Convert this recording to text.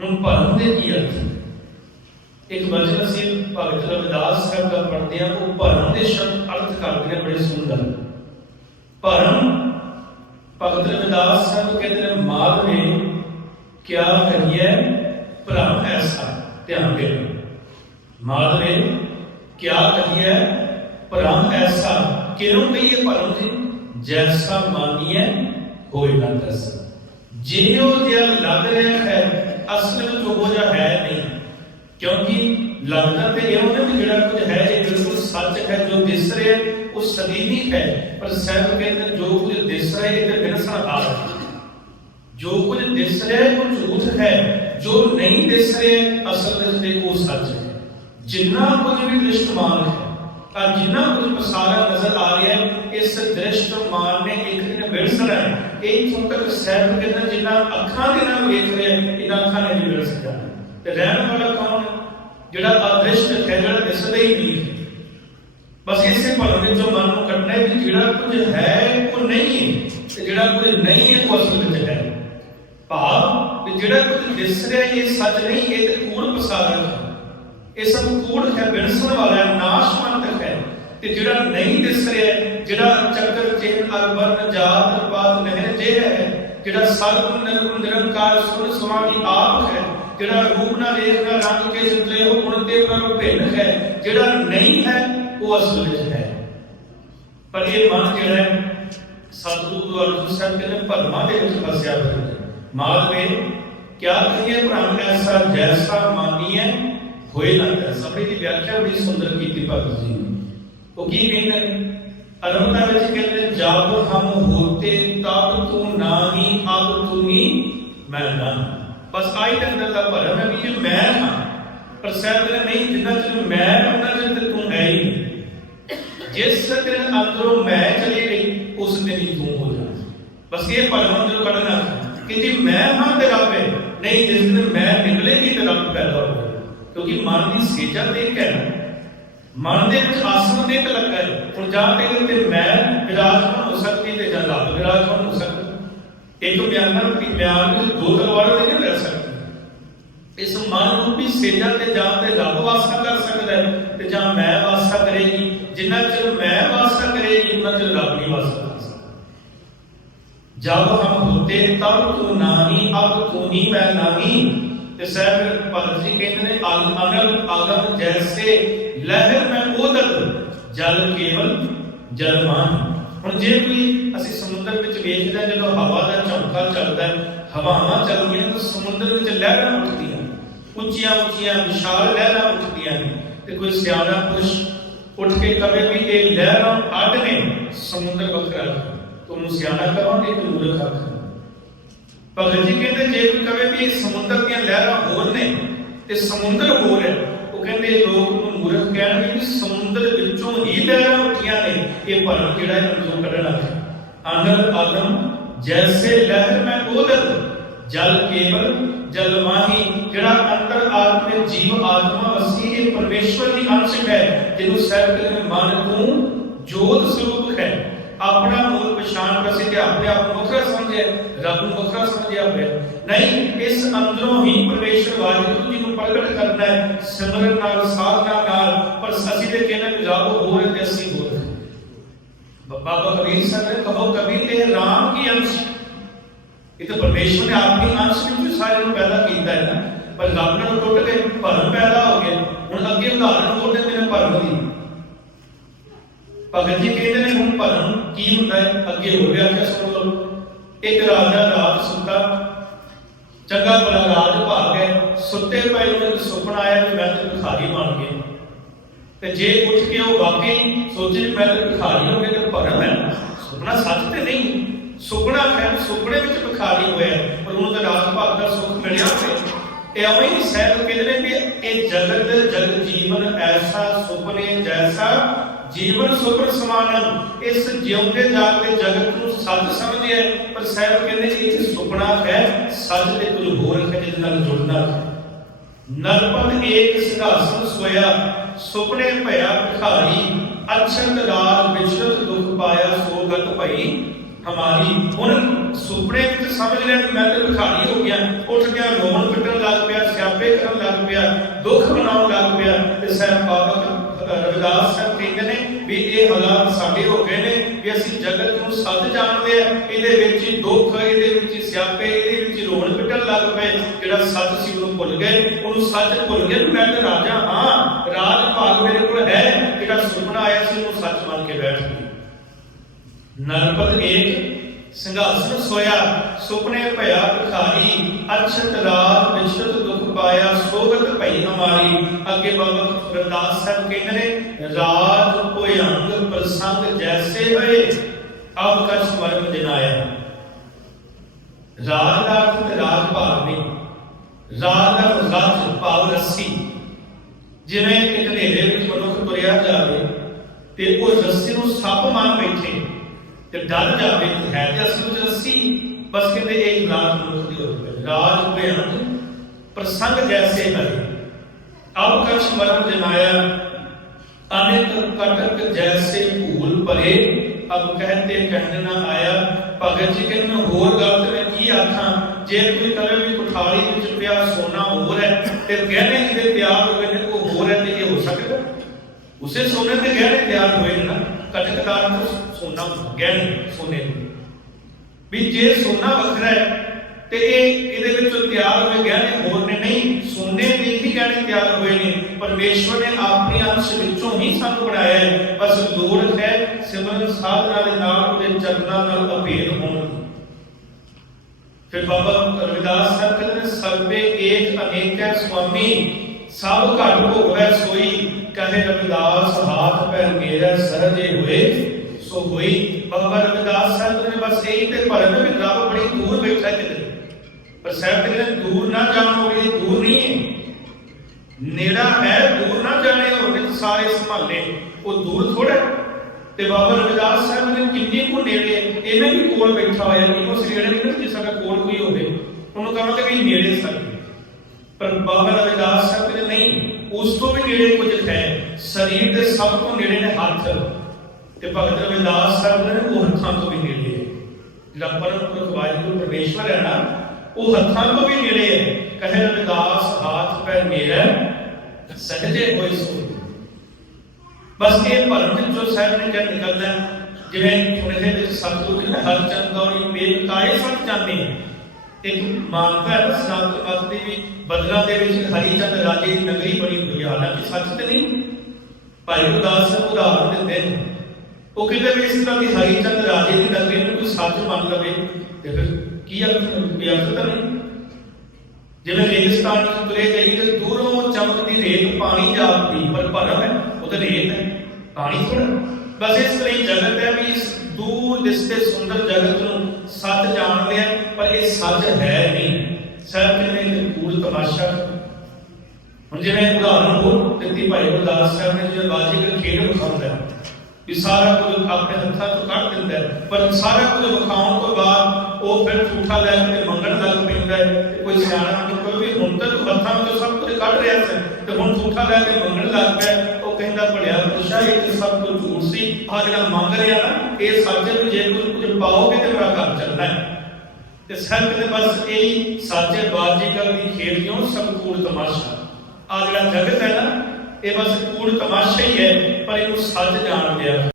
ਹੁਣ ਭਰਮ ਦੇ ਕੀ ਅਰਥ ਇੱਕ ਵਚਨ ਅਸੀਂ ਭਗਤ ਰਵਿਦਾਸ ਸਾਹਿਬ ਦਾ ਪੜ੍ਹਦੇ ਹਾਂ, ਉਹ ਭਰਮ ਦੇ ਸ਼ਬਦ ਅਰਥ ਕਰਦੇ ਨੇ ਬੜੇ ਸੁੰਦਰ। ਭਰਮ ਭਗਤ ਰਵਿਦਾਸ ਸਾਹਿਬ ਕਹਿੰਦੇ ਨੇ ਮਾਧਵੇ ਕਿਆ ਕਰੀਏ ਭਰਮ ਐਸਾ, ਧਿਆਨ ਦੇਣਾ ਮਾਧਵੇ ਕਿਆ ਕਰੀਏ ਭਰਮ ਐਸਾ ਕਿਉਂ ਕਹੀਏ ਭਰਮ ਜੀ ਜੈਸਾ ਮਾਨੀਏ ਹੋਏ ਨਾ ਤਸ ਜਿਉ ਜਿਹਾ ਲੱਗ ਰਿਹਾ ਹੈ ਅਸਲ ਵਿੱਚ ਉਹ ਜਿਹਾ ਹੈ ਨਹੀਂ ਕਿਉਂਕਿ ਲੱਗਦਾ ਤੇ ਇਹ ਉਹਨੇ ਵੀ ਜਿਹੜਾ ਕੁਝ ਹੈ ਇਹ ਬਿਲਕੁਲ ਸੱਚ ਹੈ ਜੋ ਦਿਸ ਰਿਹਾ ਉਹ ਸਦੀਵੀ ਹੈ। ਪਰ ਸਾਹਿਬ ਕਹਿੰਦੇ ਜੋ ਕੁਝ ਦਿਸ ਰਿਹਾ ਹੈ, ਇਹ ਤੇ ਬਿਨਸਾ ਆ ਹੈ। ਜੋ ਕੁਝ ਦਿਸ ਰਿਹਾ ਉਹ ਝੂਠ ਹੈ ਜੋ ਨਹੀਂ ਦਿਸ ਰਿਹਾ ਅਸਲ ਵਿੱਚ ਉਹ ਸੱਚ ਹੈ। ਜਿੰਨਾ ਕੁਝ ਵੀ ਦ੍ਰਿਸ਼ਟਮਾਨ ਹੈ ਆ ਜਿੰਨਾ ਕੁਝ ਪਸਾਰਾ ਨਜ਼ਰ ਆ ਰਿਹਾ ਹੈ ਇਸ ਦ੍ਰਿਸ਼ਟਮਾਨ ਨੇ ਇੱਕ ਦਿਨ ਵਿਰਸਣਾ ਹੈ। ਇਹ ਤੋਂ ਤੱਕ ਕਹਿੰਦਾ ਜਿੰਨਾ ਅੱਖਾਂ ਦੇ ਨਾਲ ਵੇਖ ਰਿਹਾ ਇਹਨਾਂ ਅੱਖਾਂ ਨੇ ਵੀ ਵਿਰਸ ਜਾਣਾ ਤੇ ਰਹਿਣ ਵਾਲਾ ਕੌਣ ਜਿਹੜਾ ਅਦ੍ਰਿਸ਼ਟ ਹੈ ਦਿਸਦਾ ਹੀ ਨਹੀਂ ਬਸ ਇਸੇ ਭਲਮ ਦੇ ਮਨ ਨੂੰ ਕੱਟਣਾ ਹੈ ਕਿ ਜਿਹੜਾ ਕੁਝ ਹੈ, ਉਹ ਨਹੀਂ ਹੈ ਤੇ ਜਿਹੜਾ ਕੁਝ ਨਹੀਂ ਹੈ, ਉਹ ਅਸਲ ਵਿੱਚ ਹੈ। ਭਾਵ ਕਿ ਜਿਹੜਾ ਕੁਝ ਦਿਸ ਰਿਹਾ ਇਹ ਸੱਚ ਨਹੀਂ, ਇਹ ਤੇ ਕੂੜ ਪਸਾਰਕ ਹੈ। ਇਹ ਸਭ ਕੂੜ ਹੈ, ਬਿਨਸਣ ਵਾਲਾ ਹੈ ਨਾਸ਼ਵੰਤਕ ਹੈ। ਤੇ ਜਿਹੜਾ ਨਹੀਂ ਦਿਸ ਰਿਹਾ ਜਿਹੜਾ ਚੱਕਰ ਚੇਨ ਅਰਬਨ ਜਾਤ ਪਾਤ ਨਹਿਰ ਜੇ ਹੈ, ਜਿਹੜਾ ਸਤਿਗੁਰ ਨਿਰਗੁਣ ਨਿਰੰਕਾਰ ਸੁਣ ਸਮਾਧੀ ਆਪ ਹੈ, ਜਿਹੜਾ ਰੂਪ ਨਾ ਦੇਖ ਨਾ ਰੰਗ ਕੇ ਜਿਤਰੇ ਹੋ ਗੁਣ ਤੇ ਪ੍ਰਭ ਭਿੰਨ ਹੈ, ਜਿਹੜਾ ਨਹੀਂ ਹੈ, ਉਹ ਅਸਲ ਵਿੱਚ ਹੈ। ਪਰ ਇਹ ਮਨ ਜਿਹੜਾ ਹੈ, ਸਤਿਗੁਰੂ ਅਰਜਨ ਸਾਹਿਬ ਕਹਿੰਦੇ ਭਰਮਾਂ ਦੇ ਵਿੱਚ ਫਸਿਆ ਹੋਇਆ ਹੈ। ਮਾਲਵੇ ਕਿਆ ਕਹੀਏ ਭ੍ਰਮ ਐਸਾ ਜੈਸਾ ਮਾਨੀਏ ਹੋਏ ਨਾ ਸਭੇ ਦੀ ਵਿਆਖਿਆ ਬੜੀ ਸੁੰਦਰ ਕੀਤੀ ਭਗਤ ਜੀ ਉਹ ਕੀ ਕਹਿੰਦੇ ਨੇ? ਅਰਮਤਾ ਵਿੱਚ ਕਹਿੰਦੇ ਜਬ ਹਮ ਹੋਤੇ, ਤਬ ਤੂੰ ਨਾਹੀ, ਅਬ ਤੂੰ ਨੀ ਮੈਂ ਨਾ ਬਸ ਆਈ ਤੱਕ ਦਾ ਭਰਮ ਹੈ ਵੀ ਜੇ ਮੈਂ ਹਾਂ, ਪਰ ਸਾਹਿਬ ਨੇ ਨਹੀਂ, ਜਿੰਨਾ ਚਿਰ ਮੈਂ ਉਹਨਾਂ ਚਿਰ ਤੇ ਤੂੰ ਹੈ ਹੀ ਨਹੀਂ। ਜਿਸ ਦਿਨ ਅੰਦਰੋਂ ਮੈਂ ਚਲੀ ਗਈ, ਉਸ ਦਿਨ ਹੀ ਤੂੰ ਹੋ ਜਾਣਾ। ਬਸ ਇਹ ਭਰਮ ਅੰਦਰੋਂ ਕੱਢਣਾ ਕਿ ਜੇ ਮੈਂ ਹਾਂ ਤੇ ਰੱਬ ਹੈ, ਨਹੀਂ, ਜਿਸ ਦਿਨ ਮੈਂ ਨਿਕਲੇਗੀ ਤੇ ਰੱਬ ਪੈਦਾ ਹੋਵੇਗਾ। ਕਿਉਂਕਿ ਮਨ ਦੀ ਸੇਜਾ ਦੇਖ ਕੇ ਨਾ। ਮਨ ਦੇ ਵਿੱਚ ਆਸਣ ਦੇ ਲੱਗਾ ਹੁਣ ਜਾਂ ਤੇ ਤੇ ਮੈਂ ਵਿਰਾਜਮਾਨ ਹੋ ਸਕਦੀ ਤੇ ਜਾਂ ਰੱਬ ਵਿਰਾਜਮਾਨ ਹੋ ਸਕਦਾ। ਇੱਕ ਬਿਆਨ ਨਾਲ ਕਿ ਬਿਆਨ ਵਿੱਚ ਦੋ ਤਲਵਾਰਾਂ ਨਹੀਂ ਰਹਿ ਸਕਦੀ। ਇਸ ਮਨ ਰੂਪੀ ਸੇਜਾ ਤੇ ਜਾਂ ਤੇ ਰੱਬ ਵਾਸਾ ਕਰ ਸਕਦਾ ਹੈ ਤੇ ਜਾਂ ਮੈਂ ਵਾਸਾ ਕਰੇਗੀ। ਜਿੰਨਾ ਚਿਰ ਮੈਂ ਵਾਸਾ ਕਰੇਗੀ ਉਹਨਾਂ ਚਿਰ ਰੱਬ ਨਹੀਂ ਵਾਸਾ ਕਰ ਸਕਦਾ। ਜਬ ਹਮ ਹੋਤੇ, ਤਬ ਤੂੰ ਨਾਹੀ, ਅਬ ਤੂੰ ਹੀ ਮੈਂ ਨਾਹੀ। ਤੇ ਸਾਹਿਬ ਭਗਤ ਜੀ ਕਹਿੰਦੇ ਨੇ, ਅਲ ਆਗਮ ਜੈਸੇ ਲਹਿਰ ਮੈਂ ਉਦਲ ਜਲ ਕੇਵਲ ਜਲਮਾਨ। ਹੁਣ ਜੇ ਕੋਈ ਅਸੀਂ ਸਮੁੰਦਰ ਵਿੱਚ ਵੇਖਦੇ ਜਦੋਂ ਹਵਾ ਦਾ ਝੋਂਕਾ ਚੱਲਦਾ ਹੈ, ਹਵਾਵਾਂ ਚੱਲਦੀਆਂ, ਤਾਂ ਸਮੁੰਦਰ ਵਿੱਚ ਲਹਿਰਾਂ ਉੱਠਦੀਆਂ, ਉੱਚੀਆਂ ਉੱਚੀਆਂ ਵਿਸ਼ਾਲ ਲਹਿਰਾਂ ਉੱਠਦੀਆਂ ਨੇ। ਤੇ ਕੋਈ ਸਿਆਣਾ ਪੁਰਸ਼ ਉੱਠ ਕੇ ਕਵੇ ਵੀ ਇਹ ਲਹਿਰਾਂ ਅੱਡ ਨੇ, ਸਮੁੰਦਰ ਵੱਖਰਾ ਤੁਹਾਨੂੰ ਸਿਆਣਾ ਕਰੋਗੇ ਕਿ ਮੂਰਖ ਆਖਣ ਭਗਤ ਜੀ ਕਹਿੰਦੇ, ਜੇ ਕੋਈ ਕਵੇ ਵੀ ਸਮੁੰਦਰ ਦੀਆਂ ਲਹਿਰਾਂ ਹੋਰ ਨੇ, ਤੇ ਸਮੁੰਦਰ ਹੋਰ ਹੈ ਉਹ ਕਹਿੰਦੇ ਲੋਕ ਨੂੰ ਮੂਰਖ ਕਹਿਣਗੇ ਵੀ ਸਮੁੰਦਰ ਵਿੱਚੋਂ ਹੀ ਲਹਿਰਾਂ ਉੱਠੀਆਂ ਨੇ। ਇਹ ਭਰਮ ਜਿਹੜਾ ਹੈ ਅੰਦਰੋਂ ਕੱਢਣਾ ਹੈ? ਅਨਲ ਆਦਮ ਜੈਸੇ ਲਹਿਰ ਮੈਂ ਉਦਰ ਜਲ ਕੇਵਲ ਜਲ ਮਾਹੀ ਜਿਹੜਾ ਅੰਦਰ ਆਤਮੇ ਜੀਵ ਆਤਮਾ ਵਸੀ ਇਹ ਪਰਮੇਸ਼ਵਰ ਦੀ ਅੰਸ਼ ਹੈ ਜਿਹਨੂੰ ਸਾਹਿਬ ਕਹਿੰਦੇ ਨੇ, ਮਨ ਜੋਤ ਸਰੂਪ ਹੈ। ਆਪਣਾ ਮੂਲ ਪਛਾਣ ਵਸੇ ਤੇ ਆਪਣੇ ਆਪ ਨੂੰ ਵੱਖਰਾ ਸਮਝਿਆ ਰੱਬ ਨੂੰ ਵੱਖਰਾ ਸਮਝਿਆ ਹੋਇਆ ਨਹੀਂ, ਇਸ ਅੰਦਰੋਂ ਹੀ ਪਰਮੇਸ਼ਰ ਵਾਹਿਗੁਰੂ ਜੀ ਨੂੰ ਪ੍ਰਗਟ ਕਰਨਾ ਹੈ, ਸਿਮਰਨ ਨਾਲ, ਸਾਧਨਾ ਨਾਲ, ਪਰ ਅਸੀਂ ਤੇ ਕਹਿੰਦੇ ਕਿ ਰੱਬ ਹੋਰ ਤੇ ਅਸੀਂ ਹੋਰ ਬਾਬਾ ਕਬੀਰ ਸਾਹਿਬ ਨੇ ਕਹੋ, ਕਬੀਰ ਤੇ ਰਾਮ ਕੀ ਅੰਸ਼? ਇਹ ਤਾਂ ਪਰਮੇਸ਼ਵਰ ਨੇ ਆਪਣੀ ਅੰਸ਼ ਵਿੱਚ ਸਾਰਿਆਂ ਨੂੰ ਪੈਦਾ ਕੀਤਾ ਹੈ ਨਾ। ਪਰ ਰੱਬ ਨਾਲ ਟੁੱਟ ਕੇ ਭਰਮ ਪੈਦਾ ਹੋ ਗਿਆ। ਹੁਣ ਅੱਗੇ ਉਦਾਹਰਣ ਹੋਰ ਦਿੰਦੇ ਨੇ ਭਰਮ ਦੀ। ਭਗਤ ਜੀ, ਕਹਿੰਦੇ ਨੇ ਹੁਣ ਭਰਮ ਕੀ ਹੁੰਦਾ ਹੈ? ਅੱਗੇ ਹੋ ਗਿਆ ਕਿ ਸੁਣ ਲਓ ਇੱਕ ਰਾਜਾ ਰਾਤ ਸੁੱਤਾ, ਚੰਗਾ ਭਲਾ ਰਾਜ ਭਾਗ ਗਿਆ, ਸੁੱਤੇ ਪਏ ਨੂੰ ਸੁਪਨਾ ਆਇਆ ਕਿ ਮੈਂ ਤੇ ਭਿਖਾਰੀ ਬਣ ਗਿਆ। ਤੇ ਜੇ ਉੱਠ ਕੇ ਉਹ ਵਾਕਈ ਸੋਚੇ ਮੈਂ ਤੇ ਭਿਖਾਰੀ ਹੋ ਗਿਆ ਤੇ ਭਰਮ ਹੈ? ਸੁਪਨਾ ਸੱਚ ਤੇ ਨਹੀਂ। ਸੁਪਨਾ ਹੈ, ਸੁਪਨੇ ਵਿੱਚ ਭਿਖਾਰੀ ਹੋਇਆ ਪਰ ਉਹਨੂੰ ਤਾਂ ਰਾਤ ਭਾਗ ਦਾ ਸੁੱਖ ਮਿਲਿਆ ਹੋਇਆ ਇਹ ਹੀ ਸਹਿਬ ਕਹਿੰਦੇ ਨੇ ਵੀ ਇਹ ਜਗਤ ਜਗ ਜੀਵਨ ਐਸਾ ਸੁਪਨੇ ਜੈਸਾ ਜੀਵਨ ਸੁਪਨ ਸਮਾਨੰ, ਇਸ ਜਿਉਂਦੇ ਜਾਗਦੇ ਜਗਤ ਨੂੰ ਸੱਚ ਸਮਝਿਆ ਪਰ ਸਾਹਿਬ ਕਹਿੰਦੇ ਜੀ, ਇਹ ਸੁਪਨਾ ਹੈ ਸੱਚ ਤੇ ਕੁਝ ਹੋਰ ਹੈ, ਜਿਹਦੇ ਨਾਲ ਜੁੜਨਾ ਹੈ। ਨਰਪਤ ਏਕ ਸਿੰਘਾਸਨ ਸੋਇਆ, ਸੁਪਨੇ ਭਇਆ ਭਿਖਾਰੀ, ਅਛੰਦ ਰਾਜ ਵਿਚਰਤ ਦੁਖ ਪਾਇਆ ਸੋਗਤ ਭਈ ਹਮਾਰੀ। ਹੁਣ ਸੁਪਨੇ ਵਿੱਚ ਸਮਝ ਲਿਆ ਕਿ ਮੈਂ ਤੇ ਭਿਖਾਰੀ ਹੋ ਗਿਆ, ਉੱਠ ਗਿਆ, ਰੋਣ ਪਿੱਟਣ ਲੱਗ ਪਿਆ, ਸਿਆਪੇ ਕਰਨ ਲੱਗ ਪਿਆ, ਦੁੱਖ ਮਨਾਉਣ ਲੱਗ ਪਿਆ, ਤੇ ਸਾਹਿਬ ਬਾਬਾ ਰਵਿਦਾਸ ਸਾਹਿਬ ਕਹਿੰਦੇ ਨੇ ਵੀ ਇਹ ਹਾਲਾਤ ਸਾਡੇ ਹੋ ਗਏ ਨੇ, ਵੀ ਅਸੀਂ ਜਗਤ ਨੂੰ ਸੱਚ ਜਾਣਦੇ ਆ। ਇਹਦੇ ਵਿੱਚ ਹੀ ਦੁੱਖ, ਇਹਦੇ ਵਿੱਚ ਹੀ ਸਿਆਪੇ, ਇਹਦੇ ਵਿੱਚ ਰੋਣ ਪਿੱਟਣ ਲੱਗ ਪਏ। ਜਿਹੜਾ ਸੱਚ ਸੀ ਉਹਨੂੰ ਭੁੱਲ ਗਏ। ਉਹਨੂੰ ਸੱਚ ਭੁੱਲ ਗਏ ਮੈਂ ਤੇ ਰਾਜਾ ਹਾਂ। ਰਾਜ ਭਾਗ ਮੇਰੇ ਕੋਲ ਹੈ। ਜਿਹੜਾ ਸੁਪਨਾ ਆਇਆ ਸੀ ਉਹਨੂੰ ਸੱਚ ਮੰਨ ਕੇ ਬੈਠ ਗਏ ਨਰਪਤ ਏਕ ਸਿੰਘਾਸਨ ਸੋਇਆ, ਸੁਪਨੇ ਭਇਆ ਭਿਖਾਰੀ ਅਰਸ਼ਤ ਰਾਤ ਵਿਸ਼ਰਤ ਪਾਇਆ ਸੋਗਤ ਭਈ ਹਮਾਰੀ। ਅੱਗੇ ਬਾਬਾ ਰਵਿਦਾਸ ਸਾਹਿਬ ਕਹਿੰਦੇ ਨੇ, ਰਾਤ ਭੁਯੰਗ ਪ੍ਰਸੰਗ ਜੈਸੇ ਹੋਏ, ਅਬ ਕਛ ਮਰਮ ਦਿਨਾਇਆ ਰਾਜ ਦਾ ਅਰਥ ਤੇ ਭਾਵ ਨਹੀਂ। ਰਾਜ ਦਾ ਰਜ ਭਾਵ ਰੱਸੀ। ਜਿਵੇਂ ਇੱਕ ਹਨੇਰੇ ਵਿੱਚ ਮਨੁੱਖ ਤੁਰਿਆ ਜਾਵੇ ਤੇ ਉਹ ਰੱਸੀ ਨੂੰ ਸੱਪ ਮੰਨ ਬੈਠੇ, ਤੇ ਡਰ ਜਾਵੇ ਹੈ ਤੇ ਅਸਲ ਵਿੱਚ ਰੱਸੀ। ਬਸ ਕਹਿੰਦੇ, ਇਹ ਰਾਜ ਮਨੁੱਖ ਦੀ ਹੋਈ ਹੈ। ਰਾਜ ਭਿਆਨਕ ਪ੍ਰਸੰਗ ਜੈਸੇ ਹੈ ਅਬ ਕਛ ਮਰਮ ਜਨਾਇਆ ਅਨੇਕ ਕਟਕ ਜੈਸੇ ਭੂਲ ਭਰੇ ਅਬ ਕਹਤੇ ਕਹਿਣ ਨਾ ਆਇਆ ਭਗਤ ਜੀ ਕਹਿੰਦੇ ਮੈਂ ਹੋਰ ਗੱਲ ਤੇ ਮੈਂ ਕੀ ਆਖਾਂ ਜੇ ਕੋਈ ਕਵੇ ਵੀ ਕੁਠਾਲੀ ਵਿੱਚ ਪਿਆ ਸੋਨਾ ਹੋਰ ਹੈ ਤੇ ਗਹਿਣੇ ਜਿਹਦੇ ਤਿਆਰ ਹੋਏ ਨੇ ਉਹ ਹੋਰ ਹੈ ਤੇ ਇਹ ਹੋ ਸਕਦਾ ਉਸੇ ਸੋਨੇ ਦੇ ਗਹਿਣੇ ਤਿਆਰ ਹੋਏ ਨੇ ਨਾ ਕਟਕਦਾਰ ਨੂੰ ਸੋਨਾ ਗਹਿਣੇ ਸੋਨੇ ਨੂੰ ਵੀ ਜੇ ਸੋਨਾ ਵੱਖਰਾ ਹੈ ਤੇ ਇਹ ਇਹਦੇ ਵਿੱਚ ਤਿਆਰ ਹੋਏ ਗਹਿਣੇ ਹੋਰ ਨੇ ਨਹੀਂ ਸੋਨੇ ਦੇ ਹੀ ਗਹਿਣੇ ਤਿਆਰ ਹੋਏ ਨੇ। ਪਰਮੇਸ਼ਵਰ ਨੇ ਆਪਣੇ ਅੰਸ਼ ਵਿੱਚੋਂ ਹੀ ਸਾਨੂੰ ਬਣਾਇਆ ਹੈ। ਬਸ ਲੋੜ ਹੈ ਸਿਮਰਨ ਸਾਧਨਾ ਦੇ ਨਾਲ ਉਹਦੇ ਚਰਨਾਂ ਨਾਲ ਅਭੇਦ ਹੋਣ ਦੀ। ਫਿਰ ਬਾਬਾ ਰਵਿਦਾਸ ਸਾਹਿਬ ਕਹਿੰਦੇ ਨੇ ਸਰਵੇ ਏਕ ਅਨੇਕੈ ਸੁਆਮੀ, ਸਭ ਘਟ ਹੋਵੇ ਸੋਈ। ਕਹੇ ਰਵਿਦਾਸ, ਹਾਥ ਪੈਰ ਮੇਰਾ ਸਹਜੇ ਹੋਏ, ਸੋ ਹੋਈ। ਬਾਬਾ ਰਵਿਦਾਸ ਸਾਹਿਬ ਨੇ, ਬਸ ਇਹੀ ਤੇ ਭਰਨ ਵੀ ਰੱਬ ਬੜੀ ਦੂਰ ਬੈਠਾ ਹੈ ਕਿਤੇ। ਪਰ ਸਾਹਿਬ ਕਹਿੰਦੇ ਦੂਰ ਨਾ ਜਾਣੋ ਦੂਰ ਨਹੀਂ ਹੈ। ਨੇੜਾ ਹੈ, ਦੂਰ ਨਾ ਜਾਣੇ ਹੋਵੇ ਸਾਰੇ ਸੰਭਾਲੇ। ਉਹ ਦੂਰ ਥੋੜਾ ਤੇ ਬਾਬਾ ਰਵਿਦਾਸ ਸਾਹਿਬ ਨੇ ਕਿੰਨੀ ਕੁ ਨੇੜੇ, ਇਹਨੇ ਵੀ ਕੋਲ ਬੈਠਾ ਹੋਇਆ ਨਹੀਂ ਉਹ ਸਿਰੜੇ ਨਹੀਂ ਕਿ ਸਾਡਾ ਕੋਲ ਕੋਈ ਹੋਵੇ, ਉਹਨੂੰ ਕਹਾਂਗੇ ਵੀ ਨੇੜੇ ਸਾਡੇ। ਪਰ ਬਾਬਾ ਰਵਿਦਾਸ ਸਾਹਿਬ ਨੇ ਨਹੀਂ, ਉਸ ਤੋਂ ਵੀ ਨੇੜੇ ਕੁਝ ਹੈ। ਸਰੀਰ ਦੇ ਸਭ ਤੋਂ ਨੇੜੇ ਨੇ ਹੱਥ। ਤੇ ਭਗਤ ਰਵਿਦਾਸ ਸਾਹਿਬ ਨੇ ਉਹ ਹੱਥਾਂ ਤੋਂ ਵੀ ਨੇੜੇ ਜਿਹੜਾ ਪਰਮ ਪੁਰਖ ਵਾਹਿਗੁਰੂ ਪਰਮੇਸ਼ਵਰ ਹੈ ਨਾ ਉਹ ਹੱਥਾਂ ਤੋਂ ਵੀ ਨੇੜੇ ਹੈ। ਕਹੇ ਰਵਿਦਾਸ ਹਾਥ ਪੈ ਮੇਰਾ ਸਹਜੇ ਹੋਈ ਸੋ ਬਸ ਇਹ ਭਰਮ ਵਿੱਚੋਂ ਸਾਹਿਬ ਨੇ ਕਿਹਾ ਨਿਕਲਦਾ ਜਿਵੇਂ ਥੋੜੇ ਦੇ ਵਿੱਚ ਸਤਿਗੁਰੂ ਨੇ ਹਰ ਚੰਦੌੜੀ ਮੇਲ ਕਾਏ ਸਭ ਜਾਂਦੇ ਇੱਕ ਮਾਨਤਾ ਹੈ ਨਾ ਦੀ ਵੀ ਬਦਲਾ ਦੇ ਵਿੱਚ ਹਰੀ ਚੰਦ ਰਾਜੇ ਦੀ ਨਗਰੀ ਬਣੀ ਹੋਈ ਹਾਲਾਂਕਿ ਸੱਚ ਤੇ ਨਹੀਂ ਭਾਈ ਗੁਰਦਾਸ ਸਾਹਿਬ ਉਦਾਹਰਨ ਦਿੰਦੇ ਨੇ ਉਹ ਕਹਿੰਦੇ ਵੀ ਇਸ ਤਰ੍ਹਾਂ ਦੀ ਹਰੀ ਚੰਦ ਰਾਜੇ ਦੀ ਨਗਰੀ ਨੂੰ ਕੋਈ ਸੱਚ ਮੰਨ ਲਵੇ। ਤੇ ਫਿਰ ਕੀ ਅਰਥ ਕੀ ਅਰਥ ਤਾਂ ਨਹੀਂ? ਜਿਵੇਂ ਰੇਗਿਸਤਾਨ ਵਿੱਚ ਤੁਰੇ ਗਈ ਤੇ ਦੂਰੋਂ ਚਮਕਦੀ ਰੇਤ ਪਾਣੀ ਜਾਪਦੀ ਪਰ ਭਰਮ ਹੈ, ਉਹ ਤਾਂ ਰੇਤ ਹੈ, ਪਾਣੀ ਥੋੜਾ ਬਸ ਇਸ ਤਰ੍ਹਾਂ ਹੀ ਜਗਤ ਹੈ ਵੀ ਇਸ ਦੂਰ ਦਿਸਦੇ ਸੁੰਦਰ ਜਗਤ ਨੂੰ ਸੱਚ ਜਾਣ ਲਿਆ ਪਰ ਇਹ ਸੱਚ ਹੈ ਨਹੀਂ। ਸਿਰਫ ਇਹਨੇ ਕੂੜ ਤਮਾਸ਼ਾ ਹੁਣ ਜਿਵੇਂ ਉਦਾਹਰਣ ਹੋਰ ਦਿੱਤੀ ਭਾਈ ਗੁਰਦਾਸ ਸਾਹਿਬ ਨੇ ਜਿਹੜਾ ਬਾਜੀਗਰ ਖੇਡ ਵਿਖਾਉਂਦਾ ਹੈ। ਵੀ ਸਾਰਾ ਕੁਝ ਆਪਣੇ ਹੱਥਾਂ ਤੋਂ ਕੱਢ ਦਿੰਦਾ ਹੈ। ਪਰ ਸਾਰਾ ਕੁਝ ਵਿਖਾਉਣ ਤੋਂ ਬਾਅਦ ਉਹ ਫਿਰ ਝੂਠਾ ਲੈ ਕੇ ਮੰਗਣ ਲੱਗ ਪੈਂਦਾ ਹੈ ਤੇ ਕੋਈ ਸਿਆਣਾ ਨਹੀਂ ਕੋਈ ਵੀ ਹੁਣ ਤੱਕ ਹੱਥਾਂ ਤੋਂ ਸਭ ਕੁਝ ਕੱਢ ਰਿਹਾ ਸੀ ਤੇ ਹੁਣ ਝੂਠਾ ਲੈ ਕੇ ਮੰਗਣ ਲੱਗ ਪਿਆ ਉਹ ਕਹਿੰਦਾ, ਭਲਿਆ ਪੁਰਸ਼ਾ ਇਹ ਸਭ ਕੁਝ ਝੂਠ ਸੀ। ਆ ਜਿਹੜਾ ਮੰਗ ਰਿਹਾ ਨਾ, ਇਹ ਸੱਚ ਹੈ ਜੇ ਕੁਝ ਕੁਝ ਪਾਓਗੇ ਤੇ ਮੇਰਾ ਘਰ ਚੱਲਣਾ ਹੈ। ਤੇ ਸੰਤ ਨੇ ਬਸ ਇਹੀ ਸਾਚੇ ਬਾਜੀਗਰ ਦੀ ਖੇਡੀਆਂ ਸਭ ਕੂੜ ਤਮਾਸ਼ਾ। ਆ ਜਿਹੜਾ ਜਗਤ ਹੈ ਨਾ ਇਹ ਬਸ ਕੂੜ ਤਮਾਸ਼ਾ ਹੀ ਹੈ ਪਰ ਇਹਨੂੰ ਸੱਚ ਜਾਣ ਲਿਆ